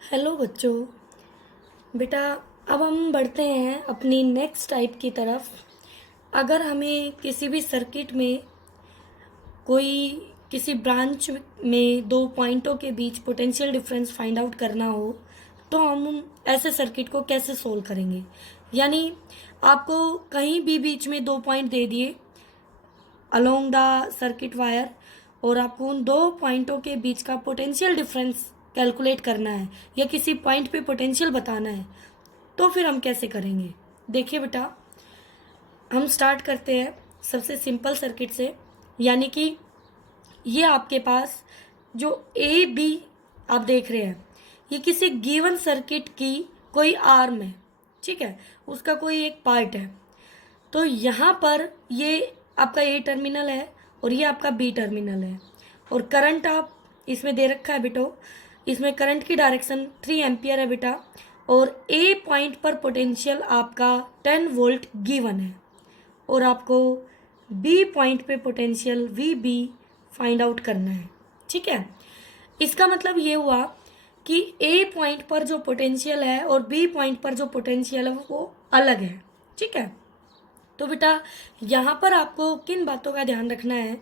Hello बच्चों। बेटा, अब हम बढ़ते हैं अपनी नेक्स्ट टाइप की तरफ। अगर हमें किसी भी सर्किट में कोई किसी ब्रांच में दो पॉइंटों के बीच पोटेंशियल डिफरेंस फाइंड आउट करना हो तो हम ऐसे सर्किट को कैसे सोल्व करेंगे। यानी आपको कहीं भी बीच में दो पॉइंट दे दिए अलोंग द सर्किट वायर और आपको उन दो पॉइंटों के बीच का पोटेंशियल डिफरेंस कैलकुलेट करना है या किसी पॉइंट पे पोटेंशियल बताना है, तो फिर हम कैसे करेंगे। देखिए बेटा, हम स्टार्ट करते हैं सबसे सिंपल सर्किट से। यानी कि ये आपके पास जो ए बी आप देख रहे हैं, ये किसी गिवन सर्किट की कोई आर्म है, ठीक है, उसका कोई एक पार्ट है। तो यहाँ पर ये आपका ए टर्मिनल है और ये आपका बी टर्मिनल है और करंट आप इसमें दे रखा है बेटो। इसमें करंट की डायरेक्शन 3 एम्पियर है बेटा और ए पॉइंट पर पोटेंशियल आपका 10 वोल्ट गिवन है और आपको बी पॉइंट पे potential V B find out करना है, ठीक है। इसका मतलब ये हुआ कि ए पॉइंट पर जो पोटेंशियल है और बी पॉइंट पर जो पोटेंशियल है वो अलग है, ठीक है। तो बेटा, यहाँ पर आपको किन बातों का ध्यान रखना है।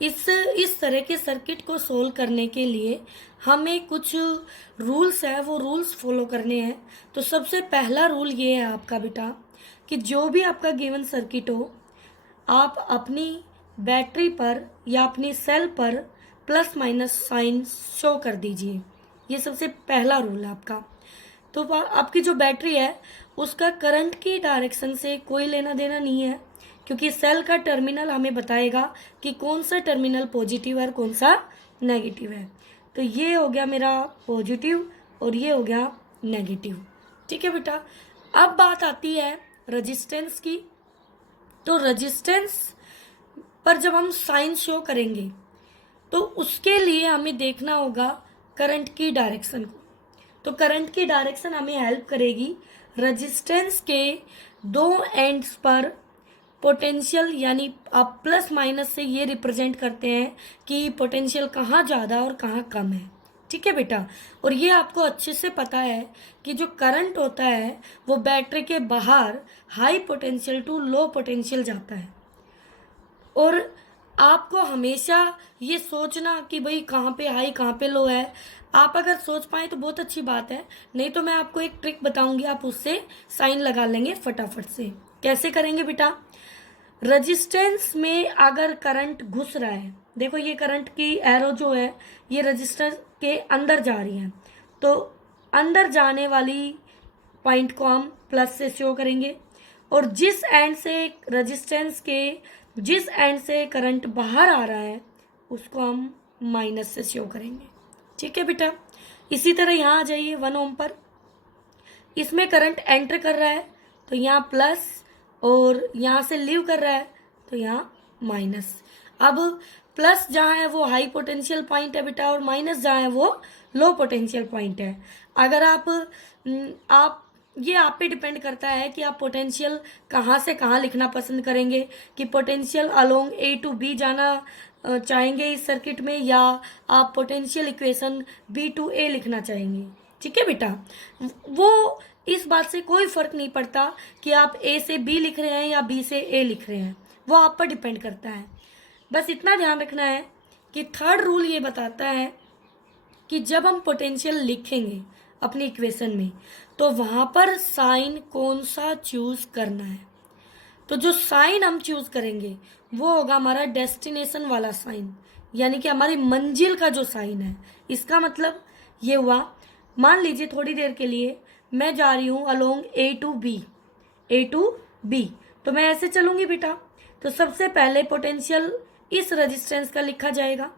इस तरह के सर्किट को सोल्व करने के लिए हमें कुछ रूल्स है, वो रूल्स फॉलो करने हैं। तो सबसे पहला रूल ये है आपका बेटा कि जो भी आपका गिवन सर्किट हो, आप अपनी बैटरी पर या अपनी सेल पर प्लस माइनस साइन शो कर दीजिए। ये सबसे पहला रूल है आपका। तो आपकी जो बैटरी है उसका करंट की डायरेक्शन से कोई लेना देना नहीं है, क्योंकि सेल का टर्मिनल हमें बताएगा कि कौन सा टर्मिनल पॉजिटिव है और कौन सा नेगेटिव है। तो ये हो गया मेरा पॉजिटिव और ये हो गया नेगेटिव, ठीक है बेटा। अब बात आती है रजिस्टेंस की। तो रजिस्टेंस पर जब हम साइन शो करेंगे तो उसके लिए हमें देखना होगा करंट की डायरेक्शन को। तो करंट की डायरेक्शन हमें हेल्प करेगी रेजिस्टेंस के दो एंड्स पर पोटेंशियल, यानी आप प्लस माइनस से ये रिप्रेजेंट करते हैं कि पोटेंशियल कहाँ ज़्यादा और कहाँ कम है, ठीक है बेटा। और ये आपको अच्छे से पता है कि जो करंट होता है वो बैटरी के बाहर high potential to low potential जाता है। और आपको हमेशा ये सोचना कि भाई कहाँ पे हाई कहाँ पे लो है, आप अगर सोच पाए तो बहुत अच्छी बात है, नहीं तो मैं आपको एक ट्रिक बताऊंगी, आप उससे साइन लगा लेंगे फटाफट से। कैसे करेंगे बेटा, रजिस्टेंस में अगर करंट घुस रहा है, देखो ये करंट की एरो जो है ये रजिस्टर के अंदर जा रही है, तो अंदर जाने वाली पॉइंट को हम प्लस से शो करेंगे और जिस एंड से रेजिस्टेंस के जिस एंड से करंट बाहर आ रहा है उसको हम माइनस से शो करेंगे, ठीक है बेटा। इसी तरह यहाँ आ जाइए 1 ओम पर, इसमें करंट एंटर कर रहा है तो यहाँ प्लस और यहाँ से लीव कर रहा है तो यहाँ माइनस। अब प्लस जहाँ है वो हाई पोटेंशियल पॉइंट है बेटा और माइनस जहाँ है वो लो पोटेंशियल पॉइंट है। अगर आप ये आप पे डिपेंड करता है कि आप पोटेंशियल कहाँ से कहाँ लिखना पसंद करेंगे, कि potential along A to B जाना चाहेंगे इस सर्किट में, या आप potential equation B to A लिखना चाहेंगे, ठीक है बेटा। वो इस बात से कोई फर्क नहीं पड़ता कि आप ए से बी लिख रहे हैं या बी से ए लिख रहे हैं, वो आप पर डिपेंड करता है। बस इतना ध्यान रखना है कि थर्ड रूल ये बताता है कि जब हम पोटेंशियल लिखेंगे अपनी इक्वेशन में तो वहाँ पर साइन कौन सा चूज करना है। तो जो साइन हम चूज करेंगे वो होगा हमारा डेस्टिनेशन वाला साइन, यानी कि हमारी मंजिल का जो साइन है। इसका मतलब ये हुआ, मान लीजिए थोड़ी देर के लिए मैं जा रही हूँ अलोंग ए टू बी, तो मैं ऐसे चलूंगी बेटा। तो सबसे पहले पोटेंशियल इस रेजिस्टेंस का लिखा जाएगा,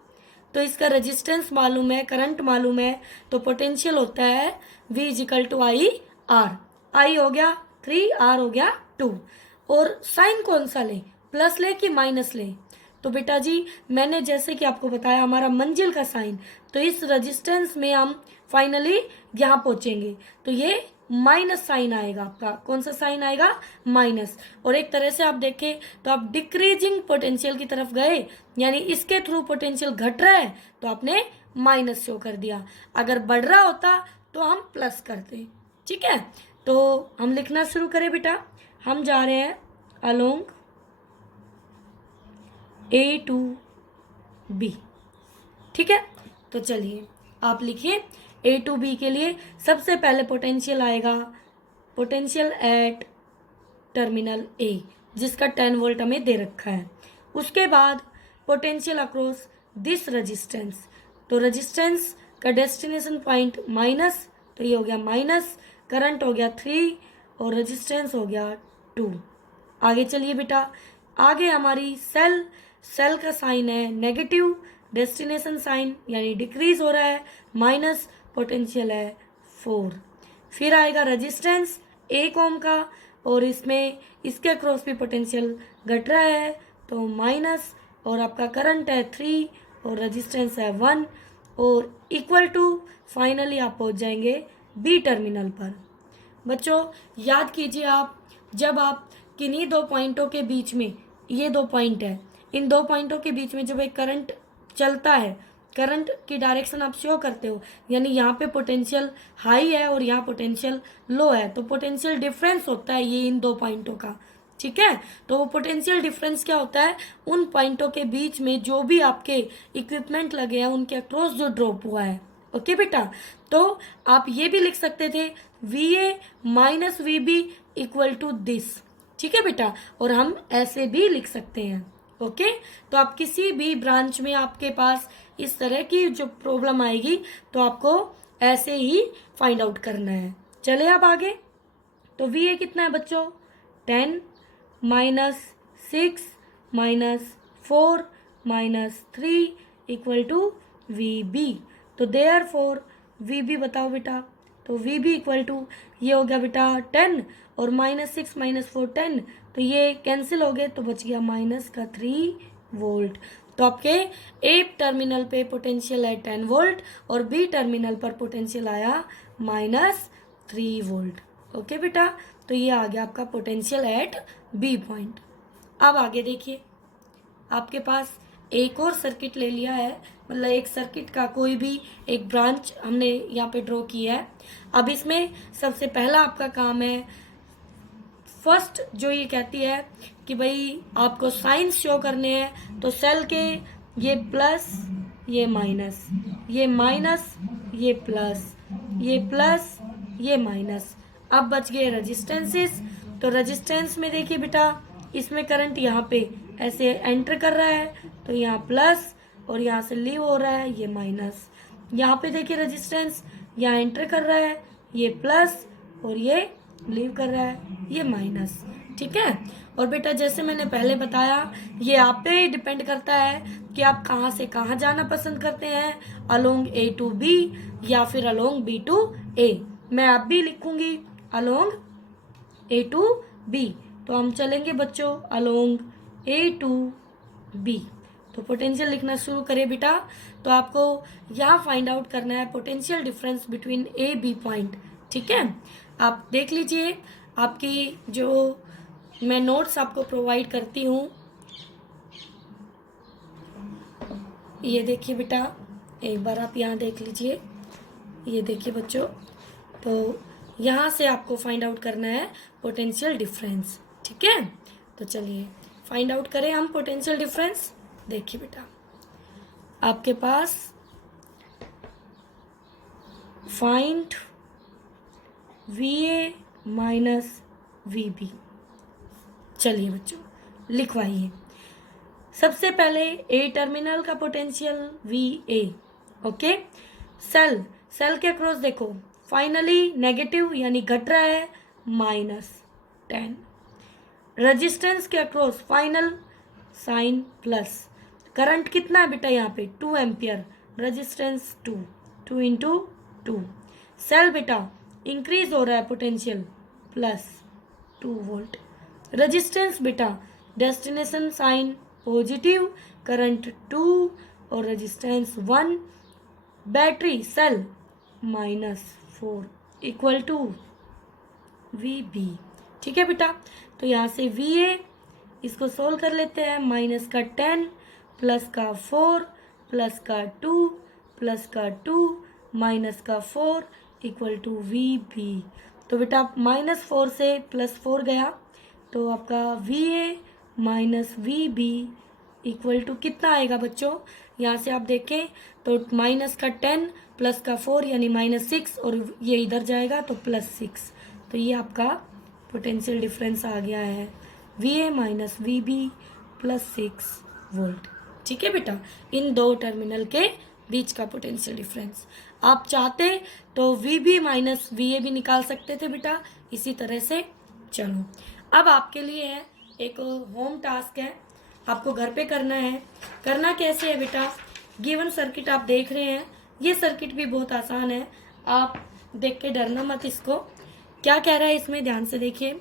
तो इसका रेजिस्टेंस मालूम है, करंट मालूम है, तो पोटेंशियल होता है V is equal to I R. I हो गया 3, आर हो गया 2। और साइन कौन सा ले, प्लस ले कि माइनस ले। तो बेटा जी मैंने जैसे कि आपको बताया हमारा मंजिल का साइन, तो इस रेजिस्टेंस में हम फाइनली यहाँ पहुँचेंगे तो ये माइनस साइन आएगा आपका। कौन सा साइन आएगा, माइनस। और एक तरह से आप देखें तो आप डिक्रीजिंग पोटेंशियल की तरफ गए, यानी इसके थ्रू पोटेंशियल घट रहा है तो आपने माइनस शो कर दिया। अगर बढ़ रहा होता तो हम प्लस करते हैं। ठीक है, तो हम लिखना शुरू करें बेटा। हम जा रहे हैं अलोंग ए टू बी। ठीक है, तो चलिए आप लिखिए ए टू बी के लिए सबसे पहले पोटेंशियल आएगा, पोटेंशियल एट टर्मिनल ए, जिसका 10 वोल्ट हमें दे रखा है। उसके बाद पोटेंशियल अक्रॉस दिस रेजिस्टेंस, तो रेजिस्टेंस का डेस्टिनेशन पॉइंट माइनस, तो ये हो गया माइनस, करंट हो गया 3 और रेजिस्टेंस हो गया 2। आगे चलिए बेटा, आगे हमारी सेल, सेल का साइन है नेगेटिव, डेस्टिनेशन साइन यानी डिक्रीज हो रहा है, माइनस, पोटेंशियल है 4। फिर आएगा रेजिस्टेंस 1 ओम का, और इसमें इसके अक्रॉस भी पोटेंशियल घट रहा है, तो माइनस, और आपका करंट है 3 और रेजिस्टेंस है 1, और इक्वल टू फाइनली आप पहुंच जाएंगे बी टर्मिनल पर। बच्चों याद कीजिए आप, जब आप किन्हीं दो पॉइंटों के बीच में, ये 2 पॉइंट है, इन 2 पॉइंटों के बीच में जब एक करंट चलता है, करंट की डायरेक्शन आप शो करते हो, यानी यहाँ पे पोटेंशियल हाई है और यहाँ पोटेंशियल लो है, तो पोटेंशियल डिफरेंस होता है ये इन 2 पॉइंटों का। ठीक है, तो वो पोटेंशियल डिफरेंस क्या होता है, उन पॉइंटों के बीच में जो भी आपके इक्विपमेंट लगे हैं उनके अक्रॉस जो ड्रॉप हुआ है। ओके बेटा, तो आप ये भी लिख सकते थे V A minus V B equal to this. ठीक है बेटा, और हम ऐसे भी लिख सकते हैं। ओके, तो आप किसी भी ब्रांच में आपके पास इस तरह की जो प्रॉब्लम आएगी तो आपको ऐसे ही फाइंड आउट करना है। चले अब आगे, तो वी ए कितना है बच्चों, 10 minus 6 minus 4 minus 3 equal to V B. तो देयर फोर वी बी बताओ बेटा, तो वी बी इक्वल टू, ये हो गया बेटा 10 और माइनस 6 माइनस 4 10, तो ये कैंसिल हो गए, तो बच गया माइनस का 3 वोल्ट। तो आपके ए टर्मिनल पे पोटेंशियल है 10 वोल्ट और बी टर्मिनल पर पोटेंशियल आया माइनस 3 वोल्ट। ओके बेटा, तो ये आ गया आपका पोटेंशियल एट बी पॉइंट। अब आगे देखिए, आपके पास एक और सर्किट ले लिया है, मतलब एक सर्किट का कोई भी एक ब्रांच हमने यहाँ पे ड्रॉ किया है। अब इसमें सबसे पहला आपका काम है, फर्स्ट जो ये कहती है कि भाई आपको साइंस शो करने हैं, तो सेल के ये प्लस ये माइनस, ये माइनस ये प्लस, ये प्लस ये माइनस। अब बच गए रेजिस्टेंसेस, तो रेजिस्टेंस में देखिए बेटा, इसमें करंट यहाँ पे ऐसे एंटर कर रहा है, तो यहाँ प्लस, और यहाँ से लीव हो रहा है ये माइनस। यहाँ पे देखिए रेजिस्टेंस, यहाँ एंटर कर रहा है ये प्लस, और ये लीव कर रहा है ये माइनस। ठीक है, और बेटा जैसे मैंने पहले बताया, ये आप पे डिपेंड करता है कि आप कहाँ से कहाँ जाना पसंद करते हैं, अलोंग ए टू बी या फिर अलोंग बी टू ए। मैं अब भी लिखूंगी अलोंग ए टू बी, तो हम चलेंगे बच्चों अलोंग ए टू बी। तो पोटेंशियल लिखना शुरू करें बेटा, तो आपको यहाँ फाइंड आउट करना है potential difference between A B point. ठीक है, आप देख लीजिए, आपकी जो मैं नोट्स आपको प्रोवाइड करती हूँ, ये देखिए बेटा, एक बार आप यहाँ देख लीजिए, ये देखिए बच्चों, तो यहाँ से आपको फाइंड आउट करना है पोटेंशियल डिफरेंस। ठीक है, तो चलिए फाइंड आउट करें हम पोटेंशियल डिफरेंस। देखिए बेटा, आपके पास find V A minus V B, चलिए बच्चों लिखवाइए। सबसे पहले ए टर्मिनल का potential V A. Okay, cell, cell के अक्रॉस देखो फाइनली नेगेटिव यानी घट रहा है -10, रेजिस्टेंस के across final sign plus, current कितना है बेटा यहाँ पे 2 एम्पियर, रेजिस्टेंस 2, 2 इंटू 2, सेल बेटा इंक्रीज हो रहा है पोटेंशियल +2 वोल्ट, रेजिस्टेंस बेटा डेस्टिनेशन साइन पॉजिटिव, करंट 2 और resistance 1, battery cell -4 equal to V B. ठीक है बेटा, तो यहाँ से वी ए इसको सोल्व कर लेते हैं, माइनस का 10 प्लस का 4 प्लस का 2 प्लस का 2 माइनस का 4 इक्वल टू वी बी। तो बेटा -4 से +4 गया, तो आपका V A minus V B equal to कितना आएगा बच्चों? यहाँ से आप देखें तो माइनस का 10 प्लस का 4 यानी -6, और ये इधर जाएगा तो +6। तो ये आपका पोटेंशियल डिफरेंस आ गया है, V A minus V B +6 volt. ठीक है बेटा, इन दो टर्मिनल के बीच का पोटेंशियल डिफरेंस। आप चाहते तो V B minus V A भी निकाल सकते थे बेटा, इसी तरह से। चलो अब आपके लिए है एक होम टास्क है, आपको घर पे करना है। करना कैसे है बेटा? गिवन सर्किट आप देख रहे हैं, ये सर्किट भी बहुत आसान है, आप देख के डरना मत इसको। क्या कह रहा है इसमें, ध्यान से देखिए।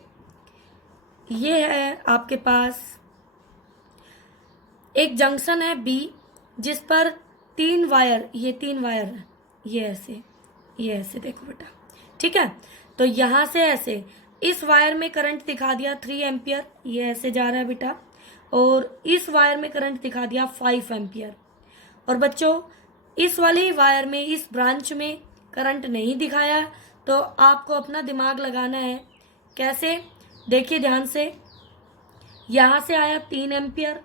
ये है आपके पास एक जंक्शन है बी, जिस पर 3 वायर, ये 3 वायर, ये ऐसे देखो बेटा। ठीक है, तो यहाँ से ऐसे इस वायर में करंट दिखा दिया 3 एम्पियर, ये ऐसे जा रहा है बेटा, और इस वायर में करंट दिखा दिया 5 एम्पियर। और बच्चों इस वाली वायर में, इस ब्रांच में करंट नहीं दिखाया, तो आपको अपना दिमाग लगाना है। कैसे? देखिए ध्यान से, यहाँ से आया 3 एम्पियर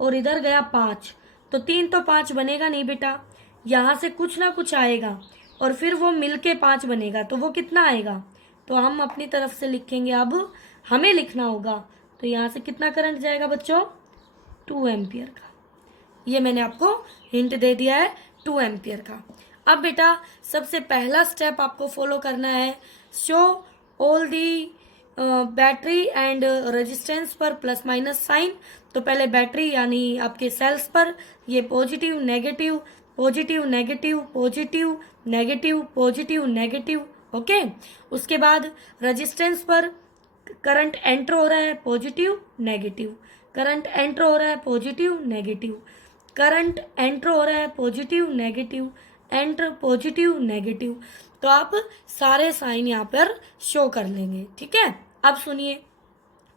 और इधर गया 5, तो 3 तो 5 बनेगा नहीं बेटा, यहाँ से कुछ ना कुछ आएगा और फिर वो मिलके 5 बनेगा, तो वो कितना आएगा? तो हम अपनी तरफ से लिखेंगे, अब हमें लिखना होगा। तो यहाँ से कितना करंट जाएगा बच्चों? 2 एम्पियर का। ये मैंने आपको हिंट दे दिया है 2 एम्पियर का। अब बेटा सबसे पहला स्टेप आपको फॉलो करना है, show all the battery and resistance पर प्लस माइनस साइन। तो पहले बैटरी यानी आपके सेल्स पर ये positive negative positive negative positive negative positive negative, okay. उसके बाद रेजिस्टेंस पर करंट एंटर हो रहा है, पॉजिटिव नेगेटिव, करंट एंटर हो रहा है, पॉजिटिव नेगेटिव, करंट एंटर हो रहा है, positive negative, enter positive negative. तो आप सारे साइन यहाँ पर शो कर लेंगे। ठीक है, अब सुनिए,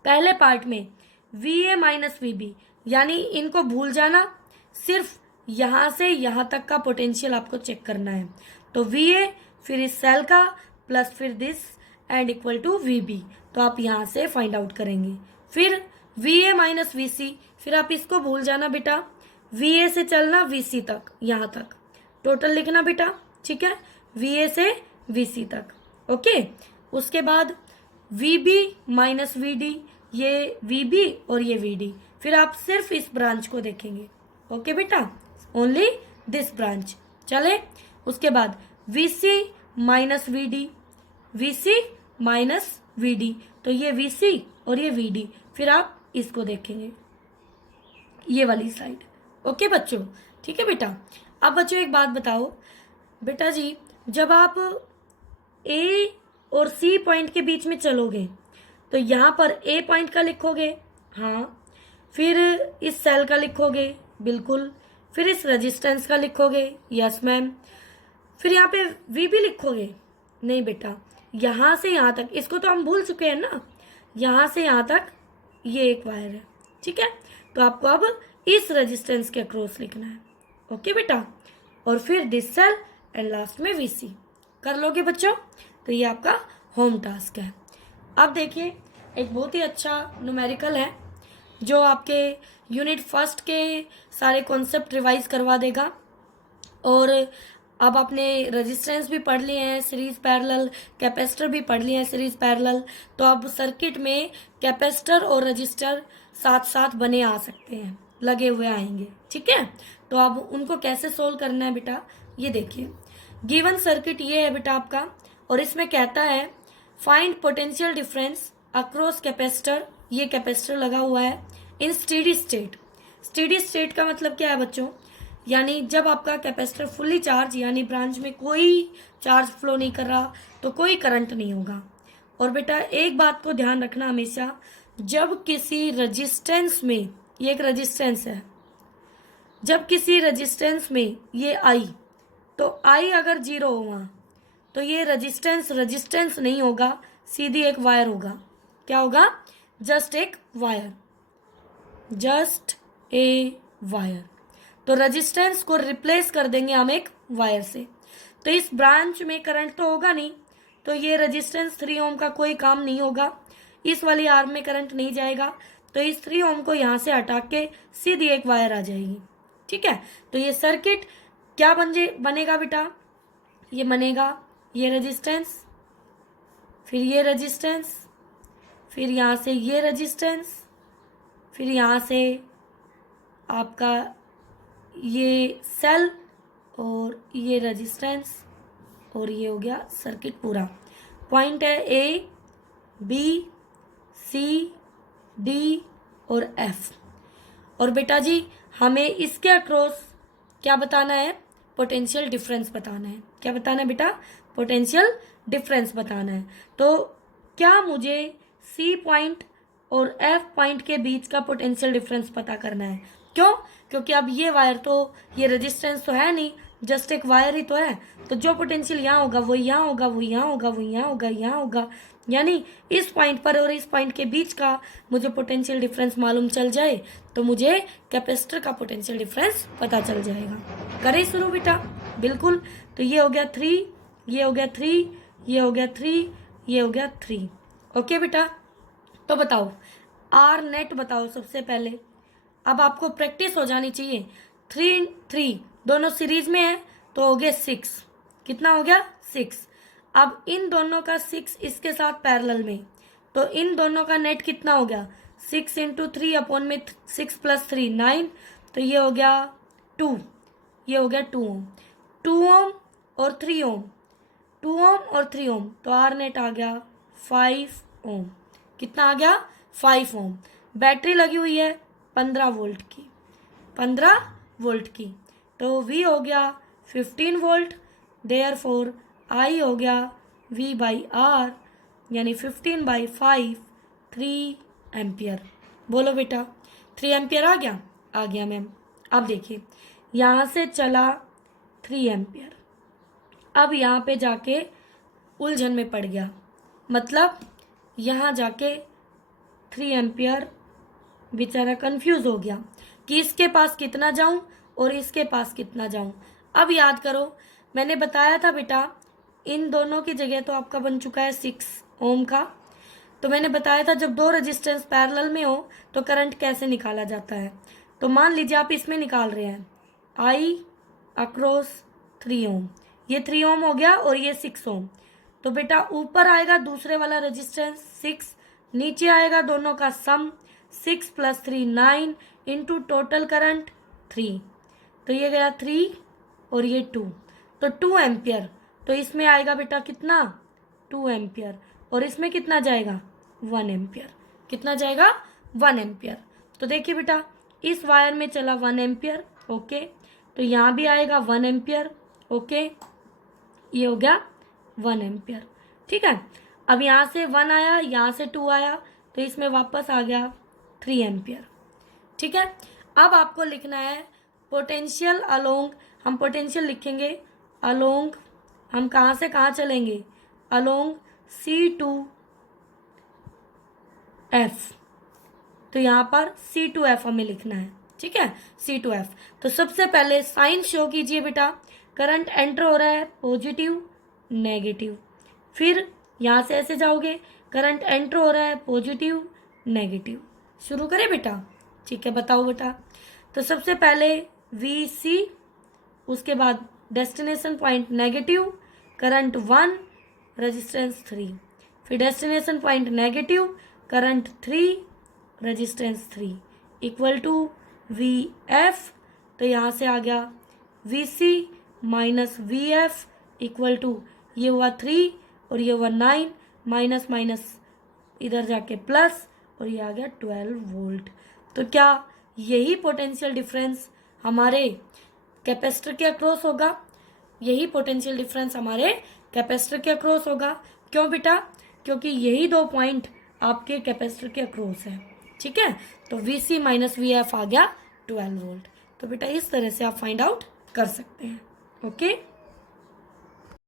पहले पार्ट में V A minus V B, यानी इनको भूल जाना, सिर्फ यहाँ से यहाँ तक का पोटेंशियल आपको चेक करना है। तो वी ए फिर इस सेल का प्लस फिर this end equal to V B, तो आप यहाँ से फाइंड आउट करेंगे। फिर V A minus V C, फिर आप इसको भूल जाना बेटा, वी ए से चलना वी सी तक, यहाँ तक टोटल लिखना बेटा। ठीक है, वी ए से वी सी तक, ओके। उसके बाद V B minus V D, ये वी बी और ये वी डी, फिर आप सिर्फ इस ब्रांच को देखेंगे, ओके बेटा, ओनली दिस ब्रांच। चले, उसके बाद V C minus V D, V C minus V D, तो ये वी सी और ये वी डी, फिर आप इसको देखेंगे, ये वाली साइड, ओके बच्चों। ठीक है बेटा, अब बच्चों एक बात बताओ बेटा जी, जब आप ए और सी पॉइंट के बीच में चलोगे तो यहाँ पर ए पॉइंट का लिखोगे, हाँ, फिर इस सेल का लिखोगे, बिल्कुल, फिर इस रेजिस्टेंस का लिखोगे, यस मैम, फिर यहाँ पे वी भी लिखोगे, नहीं बेटा, यहाँ से यहाँ तक, इसको तो हम भूल चुके हैं ना, यहाँ से यहाँ तक ये एक वायर है। ठीक है, तो आपको अब इस रेजिस्टेंस के अक्रॉस लिखना है, ओके बेटा, और फिर दिस सेल एंड लास्ट में वी सी। कर लोगे बच्चों? तो ये आपका होम टास्क है। अब देखिए, एक बहुत ही अच्छा न्यूमेरिकल है जो आपके यूनिट फर्स्ट के सारे कॉन्सेप्ट रिवाइज करवा देगा। और अब आपने रेजिस्टेंस भी पढ़ लिए हैं सीरीज पैरेलल, कैपेसिटर भी पढ़ लिए हैं सीरीज पैरेलल, तो अब सर्किट में कैपेसिटर और रजिस्टर साथ साथ बने आ सकते हैं, लगे हुए आएंगे। ठीक है, तो अब उनको कैसे सोल्व करना है बेटा, ये देखिए। गिवन सर्किट ये है बेटा आपका, और इसमें कहता है find potential difference across capacitor, ये कैपेसिटर लगा हुआ है, इन स्टेडी स्टेट। स्टेडी स्टेट का मतलब क्या है बच्चों, यानी जब आपका कैपेसिटर फुल्ली चार्ज, यानी ब्रांच में कोई चार्ज फ्लो नहीं कर रहा, तो कोई करंट नहीं होगा। और बेटा एक बात को ध्यान रखना हमेशा, जब किसी रेजिस्टेंस में, ये एक रेजिस्टेंस है, जब किसी रेजिस्टेंस में ये आई, तो आई अगर 0 हुआ तो ये रेजिस्टेंस नहीं होगा, सीधी एक वायर होगा। क्या होगा? जस्ट एक वायर, जस्ट ए वायर। तो रेजिस्टेंस को रिप्लेस कर देंगे हम एक वायर से। तो इस ब्रांच में करंट तो होगा नहीं, तो ये रेजिस्टेंस 3 ओम का कोई काम नहीं होगा, इस वाली आर्म में करंट नहीं जाएगा, तो इस 3 ओम को यहाँ से हटा के सीधी एक वायर आ जाएगी। ठीक है, तो ये सर्किट क्या बनेगा बेटा, ये बनेगा ये रेजिस्टेंस, फिर ये रेजिस्टेंस, फिर यहाँ से ये रेजिस्टेंस, फिर यहाँ से आपका ये सेल और ये रेजिस्टेंस, और ये हो गया सर्किट पूरा। पॉइंट है ए, बी, सी, डी और एफ। और बेटा जी हमें इसके अक्रॉस क्या बताना है, पोटेंशियल डिफरेंस बताना है। क्या बताना है बेटा, पोटेंशियल डिफरेंस बताना है। तो क्या मुझे सी पॉइंट और एफ पॉइंट के बीच का पोटेंशियल डिफरेंस पता करना है। क्यों, क्योंकि अब ये वायर तो, ये रेजिस्टेंस तो है नहीं, जस्ट एक वायर ही तो है, तो जो पोटेंशियल यहाँ होगा वो यहाँ होगा, वो यहाँ होगा, वो यहाँ होगा, यहाँ होगा, यानी इस पॉइंट पर और इस पॉइंट के बीच का मुझे पोटेंशियल डिफरेंस मालूम चल जाए तो मुझे कैपेसिटर का पोटेंशियल डिफरेंस पता चल जाएगा। करें शुरू बेटा, बिल्कुल। तो ये हो गया 3, ये हो गया 3, ये हो गया 3, ये हो गया 3। ओके बेटा, तो बताओ आर नेट बताओ सबसे पहले। अब आपको प्रैक्टिस हो जानी चाहिए। 3 3 दोनों सीरीज में है तो हो गया 6। कितना हो गया 6। अब इन दोनों का 6 इसके साथ पैरेलल में, तो इन दोनों का नेट कितना हो गया 6 × 3 अपॉन में 6 + 3 9, तो ये हो गया 2, ये हो गया 2 ओम। 2 ओम और 3 ओम, 2 ओम और 3 ओम, तो आर नेट आ गया 5 ओम। कितना आ गया 5 ओम। बैटरी लगी हुई है 15 वोल्ट की, 15 वोल्ट की, तो V हो गया 15 वोल्ट, देयरफॉर I हो गया V/R यानी 15/5 3 एम्पियर। बोलो बेटा 3 एम्पियर आ गया, आ गया मैम। अब देखिए यहाँ से चला 3 एम्पियर, अब यहाँ पे जाके उलझन में पड़ गया, मतलब यहाँ जाके 3 एम्पियर बेचारा कंफ्यूज हो गया कि इसके पास कितना जाऊं और इसके पास कितना जाऊं। अब याद करो मैंने बताया था बेटा इन दोनों की जगह तो आपका बन चुका है 6 ओम का, तो मैंने बताया था जब दो रेजिस्टेंस पैरेलल में हो तो करंट कैसे निकाला जाता है। तो मान लीजिए आप इसमें निकाल रहे हैं I अक्रॉस 3 ओम, ये 3 ओम हो गया और ये 6 ओम, तो बेटा ऊपर आएगा दूसरे वाला रेजिस्टेंस 6, नीचे आएगा दोनों का सम 6 + 3 9 इंटू टोटल करंट 3, तो ये गया 3 और ये 2, तो 2 एम्पियर। तो इसमें आएगा बेटा कितना 2 एम्पियर, और इसमें कितना जाएगा 1 एम्पियर। कितना जाएगा 1 एम्पियर। तो देखिए बेटा इस वायर में चला 1 एम्पियर, ओके, तो यहाँ भी आएगा 1 एम्पियर, ओके, ये हो गया 1 एम्पियर। ठीक है, अब यहाँ से 1 आया, यहाँ से 2 आया, तो इसमें वापस आ गया 3 एम्पियर। ठीक है, अब आपको लिखना है पोटेंशियल अलोंग, हम पोटेंशियल लिखेंगे अलोंग, हम कहाँ से कहाँ चलेंगे अलोंग C2F, तो यहाँ पर C2F हमें लिखना है। ठीक है, C2F। तो सबसे पहले साइन शो कीजिए बेटा, करंट एंटर हो रहा है पॉजिटिव नेगेटिव, फिर यहाँ से ऐसे जाओगे करंट एंटर हो रहा है पॉजिटिव नेगेटिव। शुरू करें बेटा, ठीक है बताओ बेटा। तो सबसे पहले VC, उसके बाद destination point negative, current 1, resistance 3, फिर destination point negative, current 3, resistance 3 equal to VF, तो यहाँ से आ गया VC minus VF equal to, ये हुआ 3 और ये हुआ 9, माइनस माइनस इधर जाके प्लस, और ये आ गया 12 वोल्ट। तो क्या यही पोटेंशियल डिफरेंस हमारे कैपेसिटर के अक्रॉस होगा, यही पोटेंशियल डिफरेंस हमारे कैपेसिटर के अक्रॉस होगा। क्यों बेटा, क्योंकि यही दो पॉइंट आपके कैपेसिटर के अक्रॉस है। ठीक है, तो VC माइनस VF आ गया 12 वोल्ट। तो बेटा इस तरह से आप फाइंड आउट कर सकते हैं। ओके।